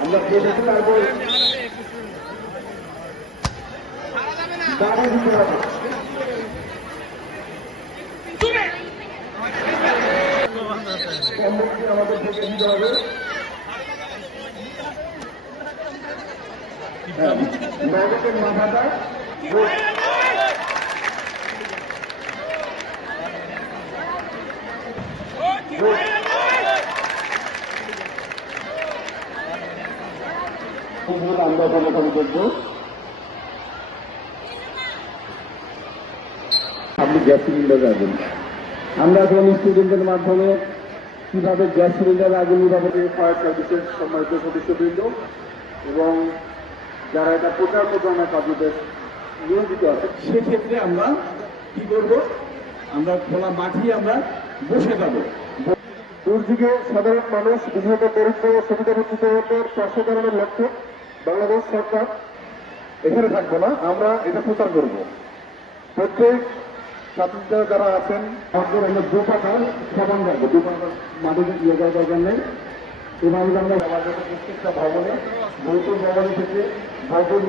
আমরা হবে সম্মুখে আমাদের থেকে দিতে হবে হ্যাঁ, মাথাটা আমরা সমর্থন করব আপনি গ্যাস সিলিন্ডার আগুন আমরা এখন স্টুডেন্টের মাধ্যমে কীভাবে গ্যাস সিলিন্ডার আগুন নিরাপদে ফায়ার সার্ভিসের সম্মানিত সদস্যবৃন্দ এবং যারা এটা প্রচার প্রচারণা কার্যতে নিয়োজিত আছে। সেক্ষেত্রে আমরা কি করব? আমরা খোলা মাঠে আমরা বসে যাব। দুর্যোগে সাধারণ মানুষ বিভিন্ন দরিদ্র ও সুবিধাবঞ্চিতদের প্রসারণের লক্ষ্যে বাংলাদেশ সরকার এখানে থাকব না, আমরা এটা প্রচার করব। প্রত্যেক ছাত্রীরা যারা আছেন আমাদের আমরা দু ইয়ে দরকার নেই। আমাদের প্রত্যেকটা ভৌত থেকে সাধারণ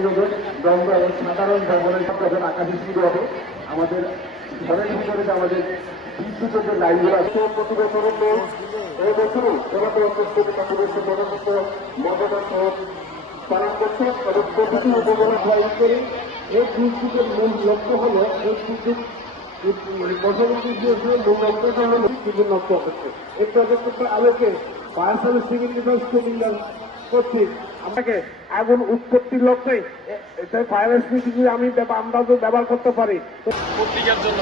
আমাদের আমাদের যে আছে মতদান সহ পালন করছে প্রয়োগ করে এই দুর্যোগের মূল লক্ষ্য হল এই লক্ষ্য হচ্ছে। এই আগুন উৎপত্তির লক্ষ্যে ফায়ার এক্সটিংগুইশার আমি আমরা ব্যবহার করতে পারি পত্রিকার জন্য